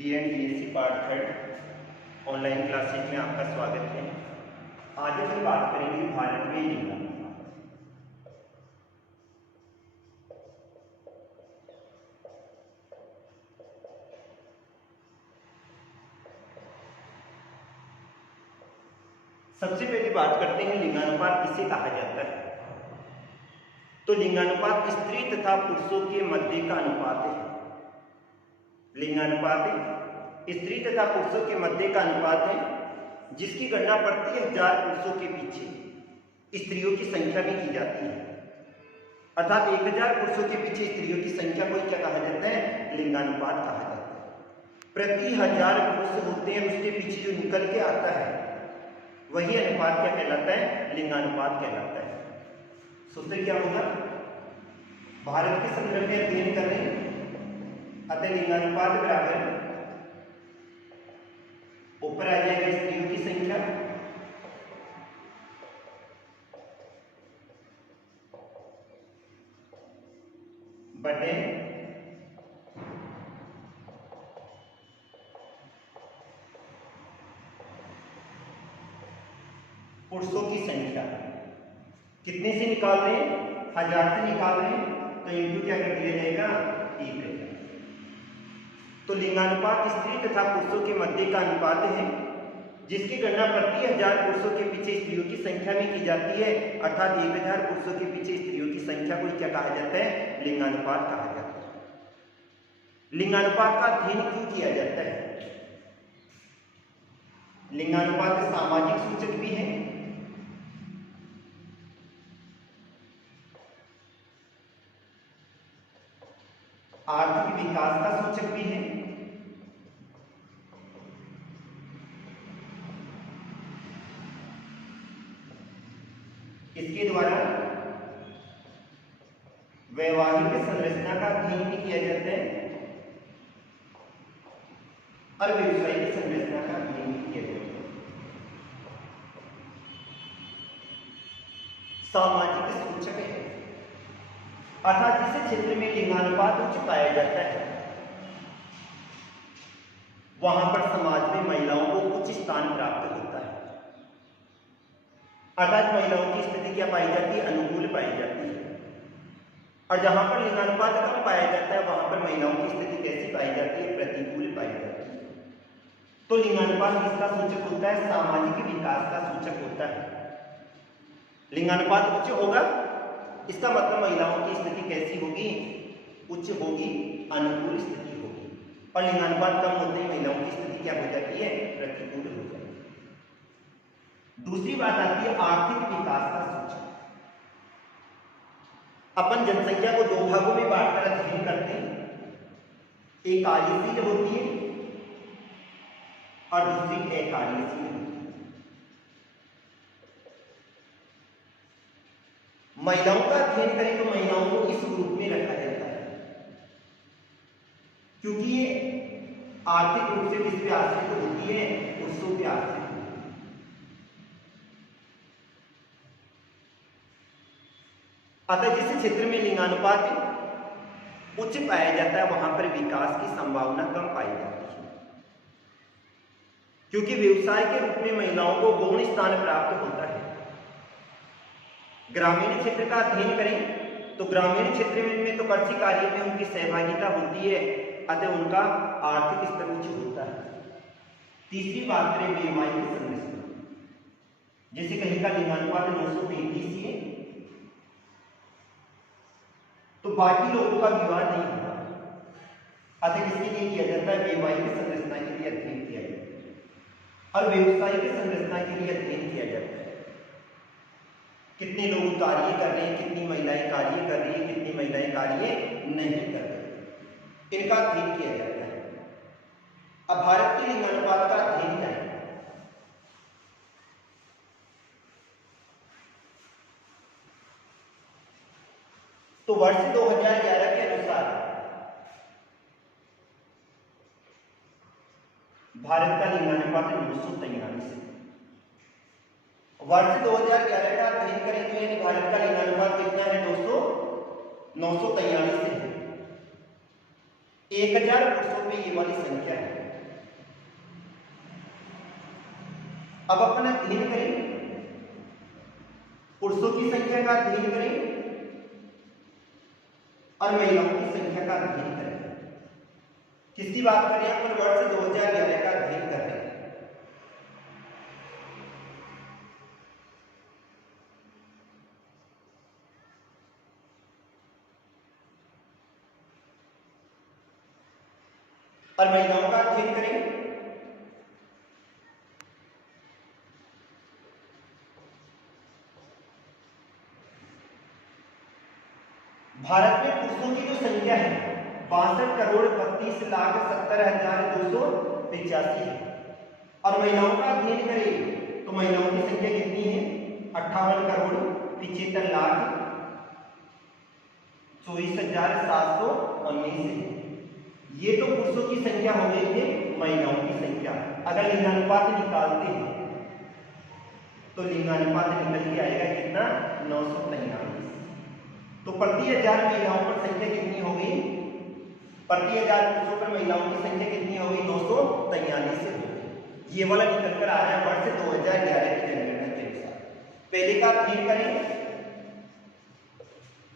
BEd BSc part third online classes में आपका स्वागत है। आज हम बात करेंगे भारत में लिंगानुपात। सबसे पहले बात करते हैं लिंगानुपात किसे कहा जाता है। तो लिंगानुपात स्त्री तथा पुरुषों के मध्य का अनुपात है। लिंगानुपात स्त्री तथा पुरुषों के मध्य का अनुपात है, जिसकी गणना प्रति 1000 पुरुषों के पीछे स्त्रियों की संख्या भी की जाती है। अर्थात 1000 पुरुषों के पीछे स्त्रियों की संख्या को क्या कहा जाता है? लिंगानुपात कहा जाता है। प्रति 1000 पुरुष होते हैं, उसके पीछे जो निकल के आता है वही अनुपात क्या कहलाता है? लिंगानुपात कहलाता है। सूत्र क्या होगा? भारत के संदर्भ में अध्ययन कर रहे हैं, अतः लिंगानुपात बराबर ऊपर आ जाएगा स्त्रियों की संख्या बटे पुरुषों की संख्या। कितने से निकाल रहे हैं? 1000 से निकाल रहे हैं, तो इनटू क्या कर दिया जाएगा? 1 रहेगा। तो लिंगानुपात स्त्री तथा पुरुषों के मध्य का अनुपात है, जिसकी गणना प्रति 1000 पुरुषों के पीछे स्त्रियों की संख्या में की जाती है। अर्थात 1000 पुरुषों के पीछे स्त्रियों की संख्या को क्या कहा जाता है? लिंगानुपात कहा जाता है। लिंगानुपात का अध्ययन क्यों किया जाता है? लिंगानुपात सामाजिक सूचक भी है, आर्थिक विकास का सूचक भी है, इसके द्वारा वैवाहिक संरचना का अध्ययन भी किया जाता है और व्यवसायिक संरचना का अध्ययन भी किया जाता है। सामाजिक सूचक है, अर्थात जिस क्षेत्र में लिंगानुपात उच्च पाया जाता है वहां पर समाज में महिलाओं को उच्च स्थान प्राप्त होता है। अर्थात महिलाओं की स्थिति क्या पाई जाती है? अनुकूल पाई जाती है। और जहां पर लिंगानुपात कम पाया जाता है वहां पर महिलाओं की स्थिति कैसी पाई जाती है? प्रतिकूल पाई जाती है। तो लिंगानुपात किसका सूचक होता है? सामाजिक विकास का सूचक होता है। लिंगानुपात उच्च होगा, इसका मतलब महिलाओं की स्थिति कैसी होगी? उच्च होगी, अनुकूल स्थिति होगी। और लिंगानुपात कम होते ही महिलाओं की स्थिति क्या हो जाती है? प्रतिकूल हो जाती है। दूसरी बात आती है आर्थिक विकास का सूचक। अपन जनसंख्या को 2 भागों में बांटकर अध्ययन करते हैं, एक कार्यशील होती है और दूसरी अकार्यशील होती है। महिलाओं का अध्ययन करें तो महिलाओं को इस ग्रुप में रखा जाता है, क्योंकि ये आर्थिक रूप से किस पे आश्रित होती है? पुरुषों पे आश्रित होती है। अतः जिस क्षेत्र में लिंगानुपात उच्च पाया जाता है वहां पर विकास की संभावना कम पाई जाती है, क्योंकि व्यवसाय के रूप में महिलाओं को गौण स्थान प्राप्त होता है। ग्रामीण क्षेत्र का अध्ययन करें तो ग्रामीण क्षेत्र में तो कृषि कार्य में उनकी सहभागिता होती है, अतः उनका आर्थिक स्तर उच्च होता है। तीसरी बात करें वैवाहिक संरचना, जैसे कहीं का लिंगानुपात 933 है तो बाकी लोगों का विवाह नहीं होता, अतः किसके लिए किया जाता है? वैवाहिक संरचना के लिए अध्ययन किया जाता है। और व्यवसायिक संरचना के लिए अध्ययन किया जाता है। कितने लोग कार्य कर रहे हैं, कितनी महिलाएं कार्य कर रही हैं, कितनी महिलाएं कार्य नहीं कर रही, इनका अध्ययन किया जाता है। अब भारत के लिंगानुपात का अध्ययन क्या है? तो वर्ष 2011 के अनुसार भारत का लिंगानुपात 943 है। वर्ष 2011 का अध्ययन करें तो यानी भारत का लिंगानुपात कितना है? 943 है। 1000 पुरुषों में ये वाली संख्या है। अब अपन अध्ययन करें, पुरुषों की संख्या का अध्ययन करें और महिलाओं की संख्या का अध्ययन करें। किसकी बात कर रहे हैं? अपन वर्ष 2011 का अध्ययन कर रहे हैं। और महिलाओं का अध्ययन करें। भारत में पुरुषों की जो संख्या है 62,32,70,285 है और महिलाओं का अध्ययन करें तो महिलाओं की संख्या कितनी है? 58,75,24,719 है। ये तो पुरुषों की संख्या हो गई है। महिलाओं की संख्या अगर लिंगानुपात निकालते हैं तो लिंगानुपात निकल के आएगा कितना? 943। तो प्रति 1000 महिलाओं पर संख्या कितनी होगी? प्रति 1000 पुरुषों पर महिलाओं की संख्या कितनी होगी? 943 होगी। ये वाला निकल कर आ रहा है वर्ष 2011 की जनगणना के अनुसार। पहले का अध्ययन करें।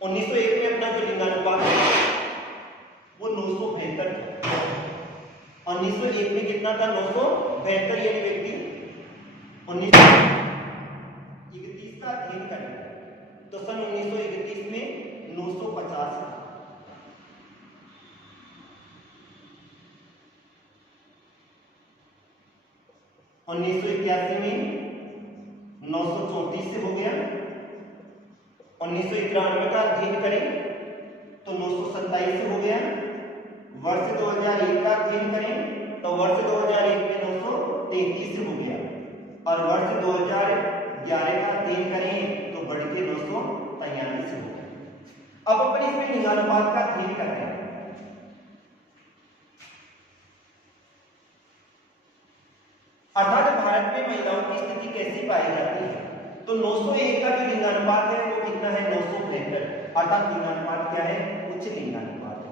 1901 में अपना जो लिंगानुपात है वो 972 था। 1901 में कितना था? 972। ये व्यक्ति 1931 का अध्ययन करें तो सन 1931 में 950 था। 1981 में 934 से हो गया। 1993 का अध्ययन करें तो 927 से हो गया। वर्ष 2001 का अध्ययन करें तो वर्ष 2001 में 933 से हो गया और वर्ष 2011 का अध्ययन करें तो बढ़ के 943 से हो गया। अब अपन इसमें लिंगानुपात का अध्ययन कर रहे हैं। अर्थात भारत में महिलाओं की स्थिति कैसी पाई जाती है? तो 901 का जो लिंगानुपात है वो कितना है? 973। अर्थात लिंगानुपात क्या है? उच्च लिंगानुपात है।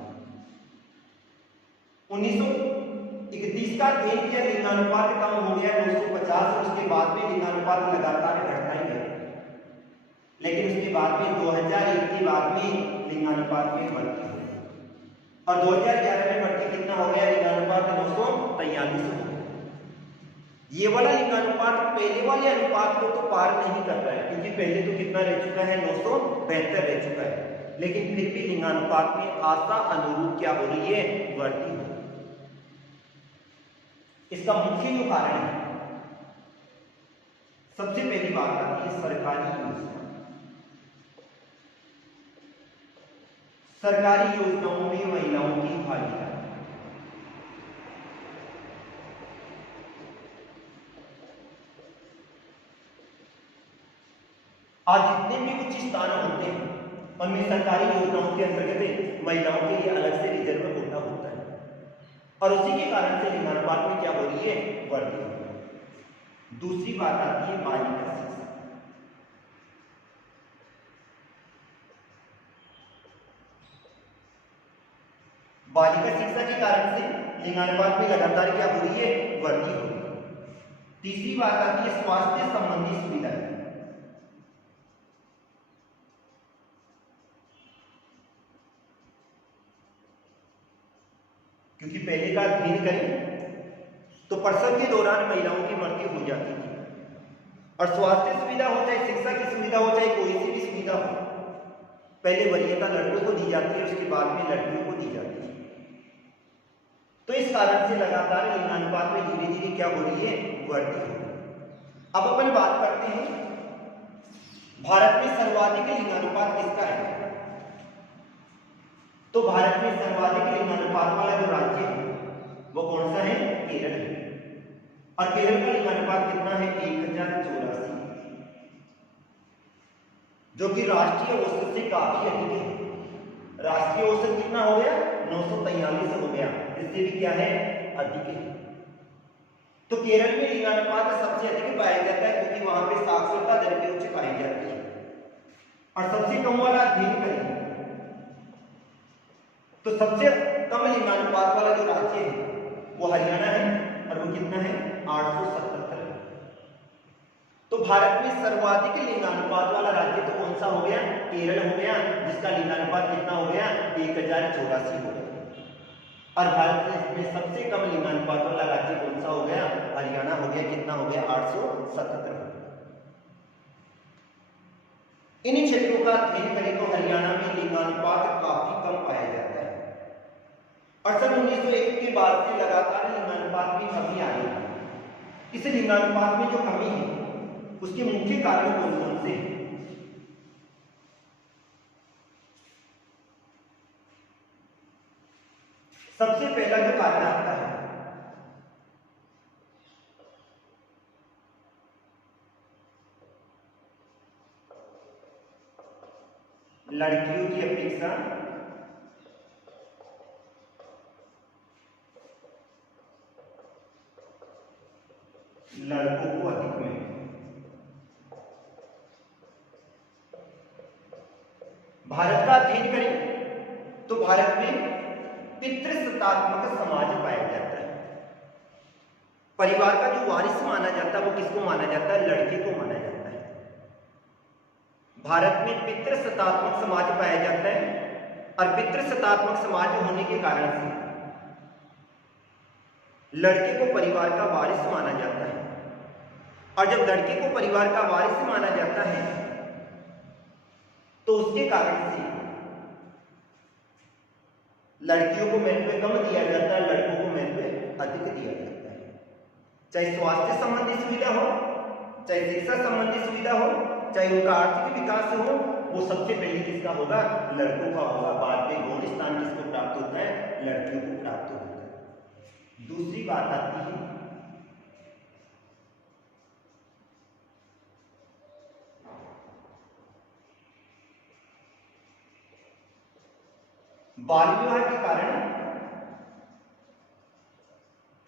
1931 का अध्ययन किया, लिंगानुपात कम हो गया 950। उसके बाद में लिंगानुपात लगातार घटता ही गया, लेकिन उसके बाद में 2001 के बाद में लिंगानुपात में बढ़ती हुई और 2011 में बढ़ के कितना हो गया? लिंगानुपात 943 हो गया। ये वाला लिंगानुपात पहले वाले अनुपात को तो पार नहीं कर रहा है, क्योंकि पहले तो कितना रह चुका है? 972 रह चुका है, लेकिन फिर भी लिंगानुपात में आशा अनुरूप क्या हो रही है? वृद्धि हो रही है। इसका मुख्य जो कारण है, सबसे पहली बात आती है सरकारी योजना। सरकारी योजनाओं में महिलाओं की भागीदारी। आज जितने भी उच्च स्थान होते हैं उनमें सरकारी योजनाओं के अंतर्गत महिलाओं के लिए अलग से रिजर्व कोटा होता है और उसी के कारण से लिंगानुपात में क्या हो रही है? वृद्धि हो रही है। दूसरी बात आती है बालिका शिक्षा। बालिका शिक्षा के कारण से लिंगानुपात में लगातार क्या हो रही है? वृद्धि हो रही है। तीसरी बात आती है स्वास्थ्य संबंधी सुविधाएं। क्योंकि पहले का अध्ययन करें तो प्रसव के दौरान महिलाओं की मृत्यु हो जाती थी और स्वास्थ्य सुविधा हो चाहे शिक्षा की सुविधा हो चाहे कोई सी भी सुविधा हो, पहले वरीयता लड़कों को दी जाती है, उसके बाद में लड़कियों को दी जाती है। तो इस कारण से लगातार लिंगानुपात में धीरे धीरे क्या हो रही है? वृद्धि हो रही है। अब अपन बात करते हैं भारत में सर्वाधिक लिंगानुपात किसका है? तो भारत में सर्वाधिक लिंगानुपात वाला जो राज्य है वो कौन सा है? केरल है। और केरल का लिंगानुपात कितना है? 1084, जो कि राष्ट्रीय औसत से काफी अधिक है। राष्ट्रीय औसत कितना हो गया? 943 हो गया, इससे भी क्या है? अधिक है। तो केरल में लिंगानुपात सबसे अधिक पाया जाता है क्योंकि वहां पे साक्षरता दर भी उच्च पाई जाती है। और सबसे कम वाला अध्ययन करें तो सबसे कम लिंगानुपात वाला जो राज्य है वो हरियाणा है और वो कितना है? 877। तो भारत में सर्वाधिक लिंगानुपात वाला राज्य तो कौन सा हो गया? केरल हो गया, जिसका लिंगानुपात कितना हो गया? 1084 हो गया। और भारत में सबसे कम लिंगानुपात वाला राज्य कौन सा हो गया? हरियाणा हो गया। कितना हो गया? 877। इन क्षेत्रों का अध्ययन करें तो हरियाणा में लिंगानुपात काफी कम पाया जाता है और सन 1901 के बाद से लगातार लिंगानुपात में कमी आ रही है। इस लिंगानुपात में जो कमी है उसके मुख्य कारण कौन कौन से हैं? सबसे पहला जो कारण आता है लड़कियों की अपेक्षा लड़कों को अधिक में। भारत का अध्ययन करें तो भारत में पितृसत्तात्मक समाज पाया जाता है। परिवार का जो वारिस माना जाता है वो किसको माना जाता है? लड़के को माना जाता है। भारत में पितृसत्तात्मक समाज पाया जाता है और पितृसत्तात्मक समाज होने के कारण से लड़के को परिवार का वारिस माना जाता है। और जब लड़के को परिवार का वारिस माना जाता है तो उसके कारण से लड़कियों को महत्व कम दिया जाता है, लड़कों को महत्व अधिक दिया जाता है। चाहे स्वास्थ्य संबंधी सुविधा हो, चाहे शिक्षा संबंधी सुविधा हो, चाहे उनका आर्थिक विकास हो, वो सबसे पहले किसका होगा? लड़कों का होगा। बाद में गौण स्थान किसको प्राप्त होता है? लड़कियों को प्राप्त होता है। दूसरी बात आती है बाल विवाह के कारण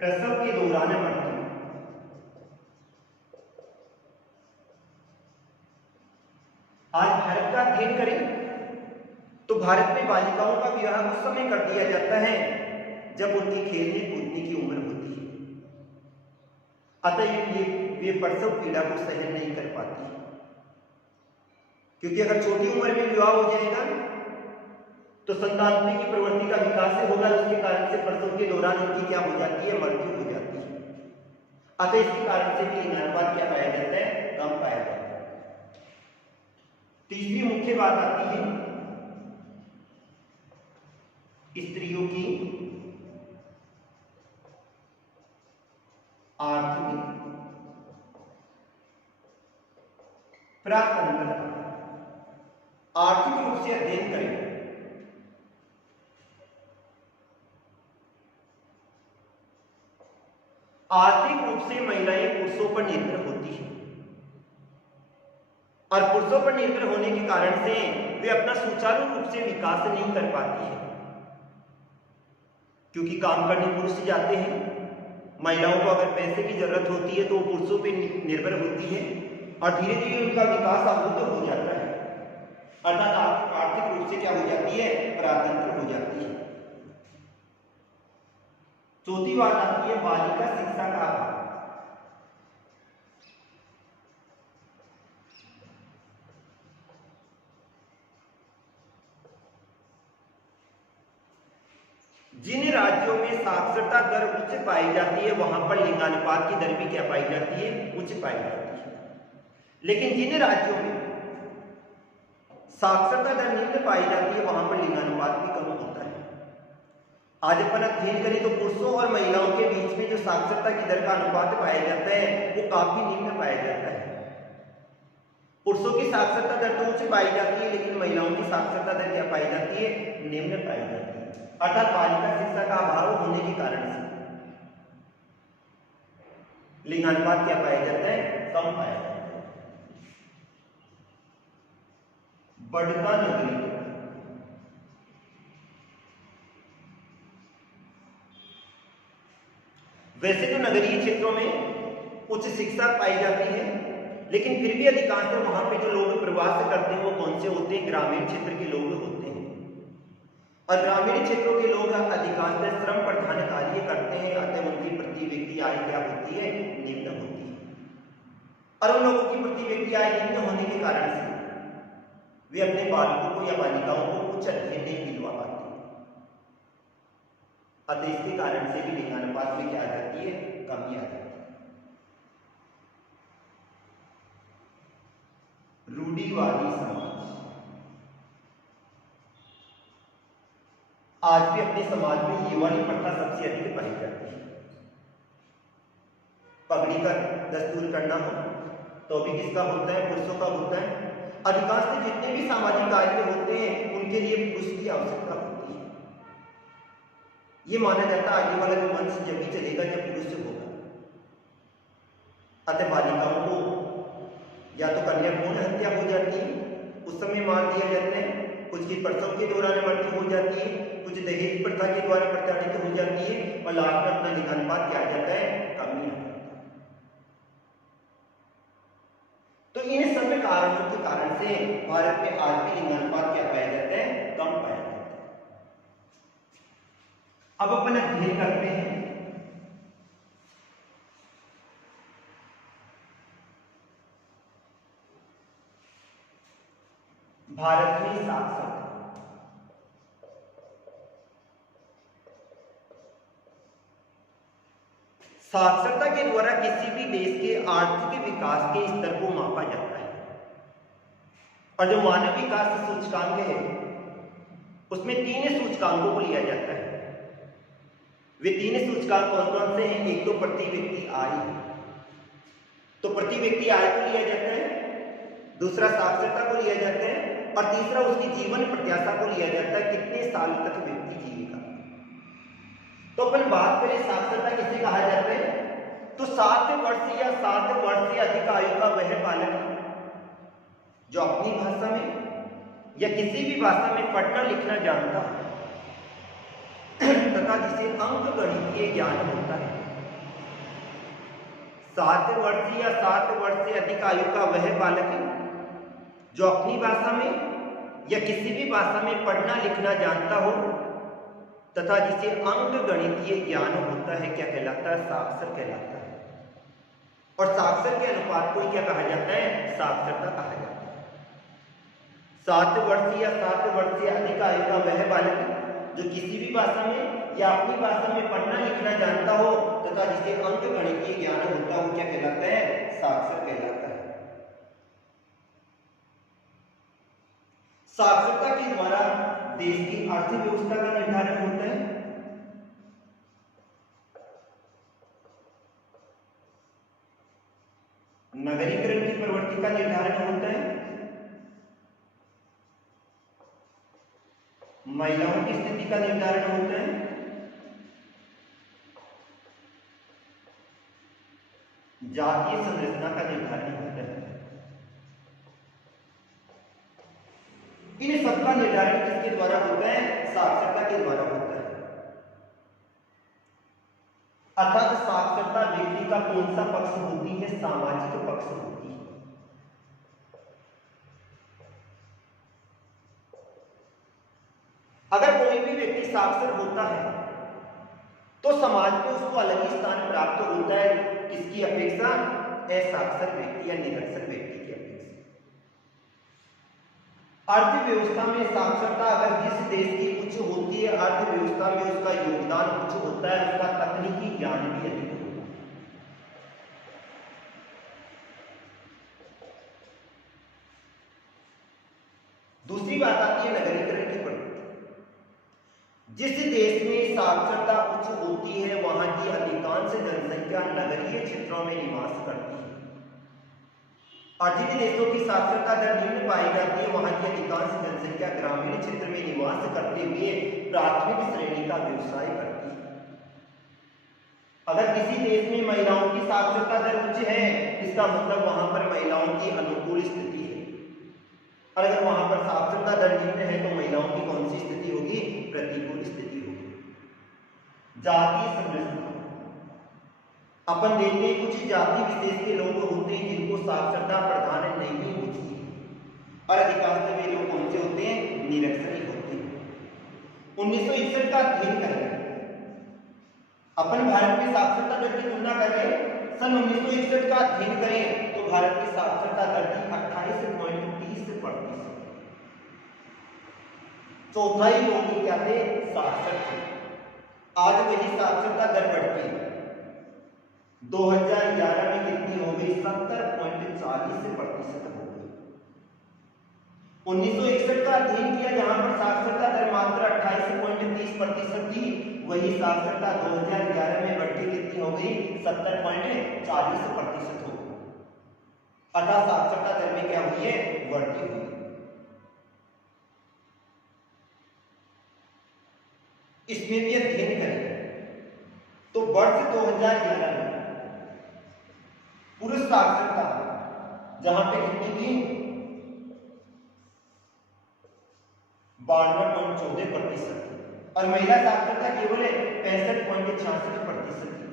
प्रसव के दौरान मृत्यु। आज भारत का अध्ययन करें तो भारत में बालिकाओं का विवाह उस समय कर दिया जाता है जब उनकी खेलने कूदने की उम्र होती है। अतः वे प्रसव पीड़ा को सहन नहीं कर पाती, क्योंकि अगर छोटी उम्र में विवाह हो जाएगा तो संतानों की प्रवृत्ति का विकास से होगा, उसके कारण से प्रसव के दौरान उनकी क्या हो जाती है? मृत्यु हो जाती है। अतः इसके कारण से भी लिंगानुपात क्या पाया जाता है? कम पाया जाता है। तीसरी मुख्य बात आती है स्त्रियों की आर्थिक प्रातंत्रता। आर्थिक रूप से अध्ययन करें आर्थिक रूप से महिलाएं पुरुषों पर निर्भर होती हैं और पुरुषों पर निर्भर होने के कारण से वे अपना सुचारू रूप से विकास नहीं कर पाती है, क्योंकि काम करने पुरुष जाते हैं। महिलाओं को अगर पैसे की जरूरत होती है तो वो पुरुषों पर निर्भर होती है और धीरे धीरे उनका विकास अवरुद्ध हो जाता है, अर्थात आर्थिक रूप से क्या हो जाती है? परातंत्र हो जाती है। चौथी बात आती है बालिका शिक्षा का अभाव। जिन राज्यों में साक्षरता दर उच्च पाई जाती है वहां पर लिंगानुपात की दर भी क्या पाई जाती है? उच्च पाई जाती है। लेकिन जिन राज्यों में साक्षरता दर निम्न पाई जाती है वहां पर लिंगानुपात भी कम होता है। आज अपन अध्ययन करें तो पुरुषों और महिलाओं के बीच में जो साक्षरता की दर का अनुपात पाया जाता है वो काफी निम्न पाया जाता है। पुरुषों की साक्षरता दर तो उच्च पाई जाती है, लेकिन महिलाओं की साक्षरता दर क्या पाई जाती है? निम्न पाई जाती है। अर्थात बालिका शिक्षा का अभाव होने के कारण से लिंगानुपात क्या पाया जाता है? कम पाया जाता है। बढ़ता नगरीय। वैसे तो नगरीय क्षेत्रों में उच्च शिक्षा पाई जाती है, लेकिन फिर भी अधिकांश वहां पे जो लोग प्रवास करते हैं वो कौन से होते हैं? ग्रामीण क्षेत्र के लोग होते हैं। और ग्रामीण क्षेत्रों के लोग अधिकांश श्रम प्रधान कार्य करते हैं, अतः उनकी प्रति व्यक्ति आय क्या होती है? निम्न होती है। और उन लोगों की प्रति व्यक्ति आय निम्न होने के कारण से वे अपने बालकों को या बालिकाओं को उच्च अध्ययन नहीं दिलवा पाते। अतः इसके कारण से भी लिंगानुपात में क्या आ जाती है, कमी आ जाती है। रूढ़िवादी समाज आज भी अपने समाज में ये वाली प्रथा सबसे अधिक पाई जाती है। पगड़ी का दस्तूर करना हो तो भी किसका होता है, पुरुषों का होता है। अधिकांश जितने भी सामाजिक कार्य होते हैं उनके लिए पुरुष की आवश्यकता होती है। ये माना जाता है आगे वाला जो वंश जब भी चलेगा जब पुरुष से होगा। अतः बालिकाओं को या तो कन्या भ्रूण हत्या हो जाती है, उस समय मार दिया जाता है, कुछ की प्रसव के दौरान मृत्यु हो जाती है, कुछ दहेज प्रथा के द्वारा प्रताड़ित हो जाती है और लास्ट में अपना लिंगानुपात क्या आ जाता है, कमी आ जाता है। तो इन सब कारणों के कारण से भारत में आज भी लिंगानुपात क्या पाया जाता है, कम पाया जाता है। अब अपन अध्ययन करते हैं भारत में साक्षरता। साक्षरता के द्वारा किसी भी देश के आर्थिक विकास के स्तर को मापा जाता है और जो मानव विकास सूचकांक है उसमें 3 सूचकांकों को लिया जाता है। वे 3 सूचकांक कौन कौन से हैं? एक तो प्रति व्यक्ति आय, तो प्रति व्यक्ति आय को लिया जाता है, दूसरा साक्षरता को लिया जाता है और तीसरा उसकी जीवन प्रत्याशा को लिया जाता है, कितने साल तक व्यक्ति जीवेगा। तो अपन बात करें साक्षरता किसे कहा जाता है, तो 7 वर्ष या 7 वर्ष से अधिक आयु का वह बालक जो अपनी भाषा में या किसी भी भाषा में पढ़ना लिखना जानता है तथा जिसे अंक गणितीय ज्ञान होता है। 7 वर्ष या 7 वर्ष से अधिक आयु का वह बालक जो अपनी भाषा में या किसी भी भाषा में पढ़ना लिखना जानता हो तथा जिसे अंक गणितीय ज्ञान होता है, क्या कहलाता है, साक्षर कहलाता है। और साक्षर के अनुपात को क्या कहा जाता है, साक्षरता कहा जाता है। 7 वर्ष या 7 वर्ष से अधिक आयु का वह बालक जो किसी भी भाषा में या अपनी भाषा में पढ़ना लिखना जानता हो तथा जिसे अंक गणितीय ज्ञान होता हो, क्या कहलाता है, साक्षर कहलाता है। साक्षरता के द्वारा देश की अर्थव्यवस्था का निर्धारण होता है। नगरीकरण की प्रवृत्ति का निर्धारण होता है। महिलाओं की स्थिति का निर्धारण होता है। जातीय संरचना का निर्धारण होता है। इन सबका निर्धारण किसके द्वारा होता है, साक्षरता के द्वारा होता है। अर्थात साक्षरता व्यक्ति का कौन सा पक्ष होती है, सामाजिक पक्ष होती है। अगर कोई भी व्यक्ति साक्षर होता है तो समाज में उसको अलग ही स्थान प्राप्त होता है, किसकी अपेक्षा, असाक्षर व्यक्ति या निरक्षर व्यक्ति की अपेक्षा। अर्थव्यवस्था में साक्षरता अगर जिस देश की उच्च होती है, अर्थव्यवस्था में उसका योगदान उच्च होता है, उसका तकनीकी ज्ञान भी अधिक होता है। दूसरी बात आती है नगरीकरण की प्रवृत्ति। जिस देश में साक्षरता उच्च होती है वहां की अधिकांश जनसंख्या नगरीय क्षेत्रों में निवास करती है और जिन देशों की साक्षरता दर निम्न पाई जाती है वहां की अधिकांश जनसंख्या ग्रामीण क्षेत्र में निवास करते हुए प्राथमिक श्रेणी का व्यवसाय करती है। अगर किसी देश में महिलाओं की साक्षरता दर उच्च है, इसका मतलब वहां पर महिलाओं की अनुकूल स्थिति है, और अगर वहां पर साक्षरता दर निम्न है तो महिलाओं की कौन सी स्थिति होगी, प्रतिकूल स्थिति होगी। जातीय संरचना, अपन देखते हैं कुछ जाति विशेष के लोग होते हैं जिनको साक्षरता प्रदान नहीं होती और अधिकांश वे लोग कौन से होते हैं, निरक्षर ही होते हैं। 1961 का अध्ययन करें, अपन भारत में साक्षरता दर की तुलना करें, सन 1961 का अध्ययन करें तो तो भारत की साक्षरता दर थी 28.30%। चौथाई लोग क्या थे? साक्षर थे। आज वही साक्षरता दर बढ़ के 2011 में कितनी हो गई? 70.40% हो गई। 1961 का अध्ययन किया जहां पर साक्षरता दर मात्र 28.30% थी, वही साक्षरता 2011 में बढ़ के कितनी हो गई? 70.40% हो गई। अर्थात साक्षरता दर में क्या हुई है? वृद्धि हुई। इसमें भी अध्ययन करें तो वर्ष 2011 में पुरुष साक्षरता जहां पे कितनी थी? 92.14% और महिला साक्षरता केवल 65.66% थी।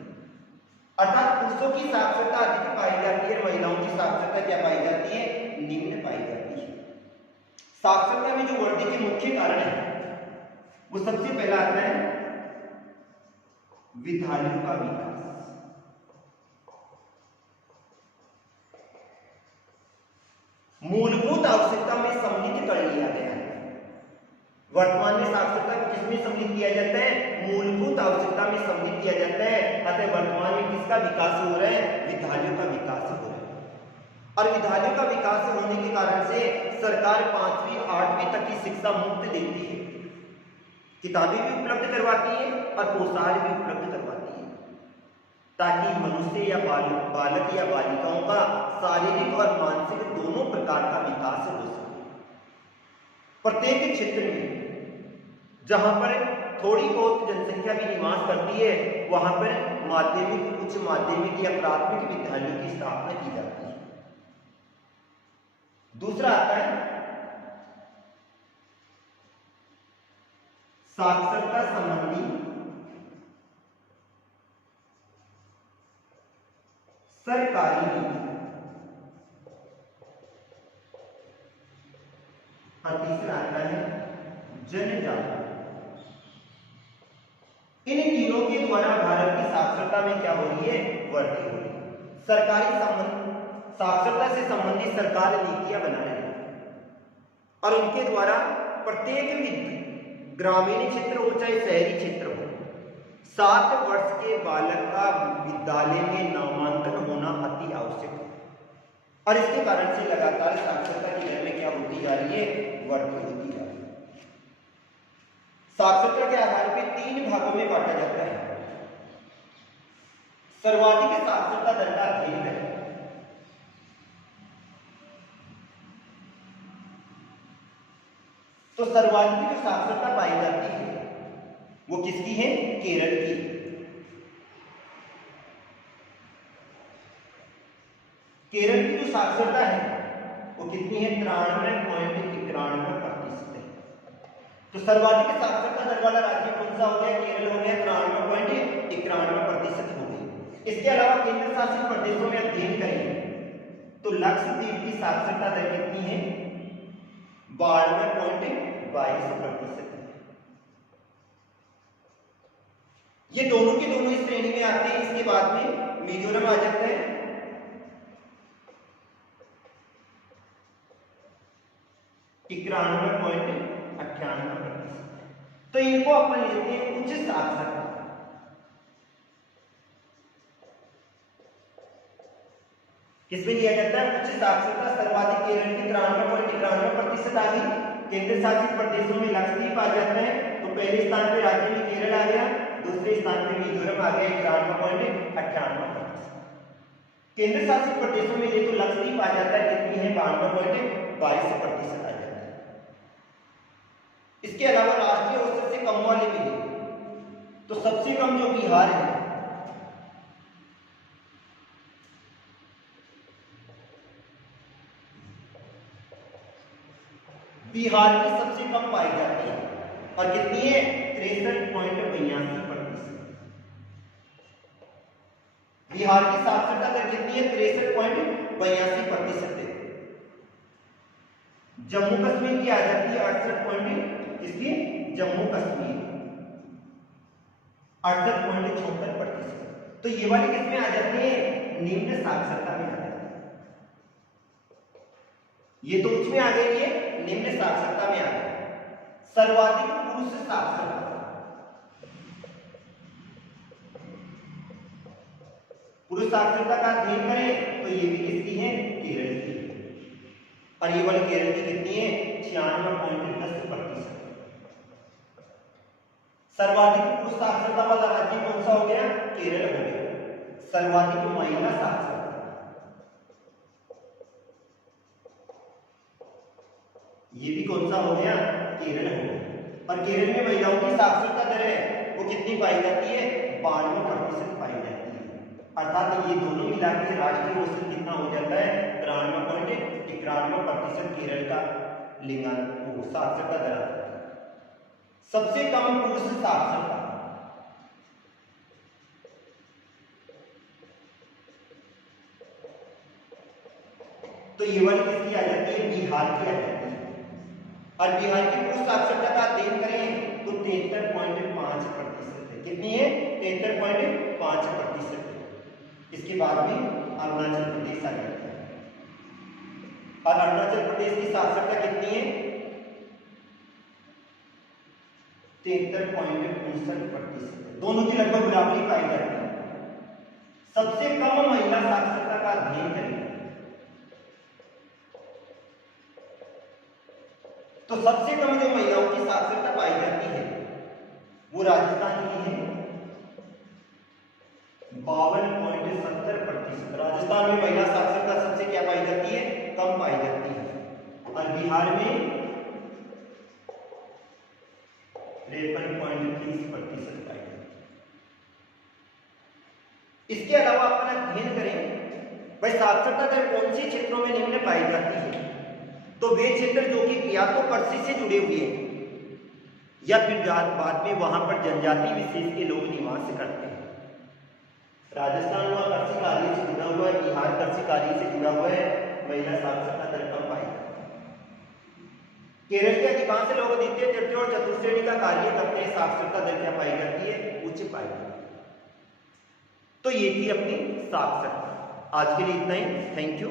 अर्थात पुरुषों की साक्षरता अधिक पाई जाती है, महिलाओं की साक्षरता क्या पाई जाती है? निम्न पाई जाती है। साक्षरता में जो वृद्धि के मुख्य कारण है वो सबसे पहला आता है विद्यालयों का विकास। मूलभूत आवश्यकता में सम्मिलित कर लिया गया है। वर्तमान में साक्षरता को किसमें सम्मिलित किया जाता है? मूलभूत आवश्यकता में सम्मिलित किया जाता है। अतः वर्तमान में किसका विकास हो रहा है? विद्यालयों का विकास हो रहा है। और विद्यालयों का विकास होने के कारण से सरकार 5वीं 8वीं तक की शिक्षा मुफ्त देती है, किताबें भी उपलब्ध करवाती है और पोशाक भी उपलब्ध करवाती है, ताकि मनुष्य या बालक या बालिकाओं का शारीरिक और मानसिक दोनों प्रकार का विकास हो सके। प्रत्येक क्षेत्र में जहां पर थोड़ी बहुत जनसंख्या भी निवास करती है वहां पर माध्यमिक, उच्च माध्यमिक या प्राथमिक विद्यालयों की स्थापना की जाती है। दूसरा आता है साक्षरता संबंधी सरकारी नीति। और तीसरा आता है जनजागरूकता। इन तीनों के द्वारा भारत की साक्षरता में क्या हो रही है? वृद्धि हो रही है। सरकारी साक्षरता से संबंधित सरकार नीतियां बना रही है और उनके द्वारा प्रत्येक ग्रामीण क्षेत्र हो चाहे शहरी क्षेत्र हो, 7 वर्ष के बालक का विद्यालय में नामांकन होना अति आवश्यक है। और इसके कारण से लगातार साक्षरता की दर में क्या होती जा रही है? वृद्धि होती जा रही है। साक्षरता के आधार पर 3 भागों में बांटा जाता है। सर्वाधिक साक्षरता दर का अध्ययन करें। तो सर्वाधिक जो साक्षरता पाई जाती है वो किसकी है? केरल की। केरल की जो साक्षरता है वो कितनी है? 93.91% है। तो सर्वाधिक साक्षरता दर वाला राज्य कौन सा हो गया? केरल हो गया, 93.91% हो गई। इसके अलावा केंद्र शासित प्रदेशों में अध्ययन करें तो लक्षद्वीप की साक्षरता दर कितनी है? 92.22%। ये दोनों के दोनों इस श्रेणी में आते हैं। इसके बाद में मिजोरम आ जाता है, 91.98%। तो इनको अपन लेते हैं उच्च साक्षरता। किसमें लिया जाता है? उच्च साक्षरता। सर्वाधिक केरल की 93.91% आ गई। केंद्र शासित प्रदेशों में लक्षद्वीप आ जाता है। तो पहले स्थान पे राज्य में केरल आ गया, दूसरे स्थान पे मिजोरम आ गया 91.98%। केंद्र शासित प्रदेशों में ये तो लक्षद्वीप आ जाता है, कितनी है? 92.22% आ जाता है। इसके अलावा राष्ट्रीय औसत से कम वाले मिले तो सबसे कम जो बिहार है, बिहार की सबसे कम पाई जाती है और कितनी है? 63.82%। बिहार की साक्षरता दर कितनी है? 63.82% है। जम्मू कश्मीर की आ जाती है 68. इसकी जम्मू कश्मीर 68.76%। तो ये वाली किसमें आ जाती है? निम्न साक्षरता में आ जाती है। ये तो उसमें आ गई, ये निम्न साक्षरता में आ गई। सर्वाधिक पुरुष साक्षरता, पुरुष साक्षरता का अध्ययन करें तो ये भी किसकी है, केरल की। और ये वाली केरल की कितनी है, 96.10%। सर्वाधिक पुरुष साक्षरता वाला राज्य कौन सा हो गया, केरल हो गया। सर्वाधिक महिला साक्षरता, ये भी कौन सा हो गया, केरल हो गया। और केरल में महिलाओं की साक्षरता दर है वो कितनी पाई जाती है, 92% पाई जाती है। अर्थात ये दोनों मिला के राष्ट्रीय औसत कितना हो जाता है, 93.91% केरल का लिंगानुपात साक्षरता दर आता है। सबसे कम पुरुष साक्षरता, तो ये वाली किसकी आ जाती है, बिहार की आ जाती है। और बिहार की पुरुष साक्षरता का अध्ययन करें तो 73.5% है। कितनी है, 73.5%। इसके बाद में अरुणाचल प्रदेश आ जाता है। और अरुणाचल प्रदेश की साक्षरता कितनी है, 73.59%। दोनों की लगभग बराबरी पाई जाती है। सबसे कम महिला साक्षरता का अध्ययन करें तो सबसे कम जो महिलाओं की साक्षरता पाई जाती है वो राजस्थान की है, 52.70%। राजस्थान में महिला साक्षरता सबसे क्या पाई जाती है, कम पाई जाती है। और बिहार में 53.30% पाई जाती है। इसके अलावा अपन अध्ययन करें भाई साक्षरता दर कौन सी क्षेत्रों में निम्न पाई जाती है, तो वे क्षेत्र जो कि या तो कृषि से जुड़े हुए हैं या फिर बाद में वहां पर जनजाति विशेष के लोग निवास करते हैं। राजस्थान हुआ कृषि कार्य से जुड़ा हुआ है, बिहार कृषि कार्य से जुड़ा हुआ है, महिला साक्षरता दर कम पाई जाती है। केरल के अधिकांश लोग द्वितीय, तृतीय और चतुर्थ श्रेणी का कार्य करते हैं, साक्षरता दर क्या पाई जाती है, उच्च पाई जाती है। तो ये थी अपनी साक्षरता। आज के लिए इतना ही, थैंक यू।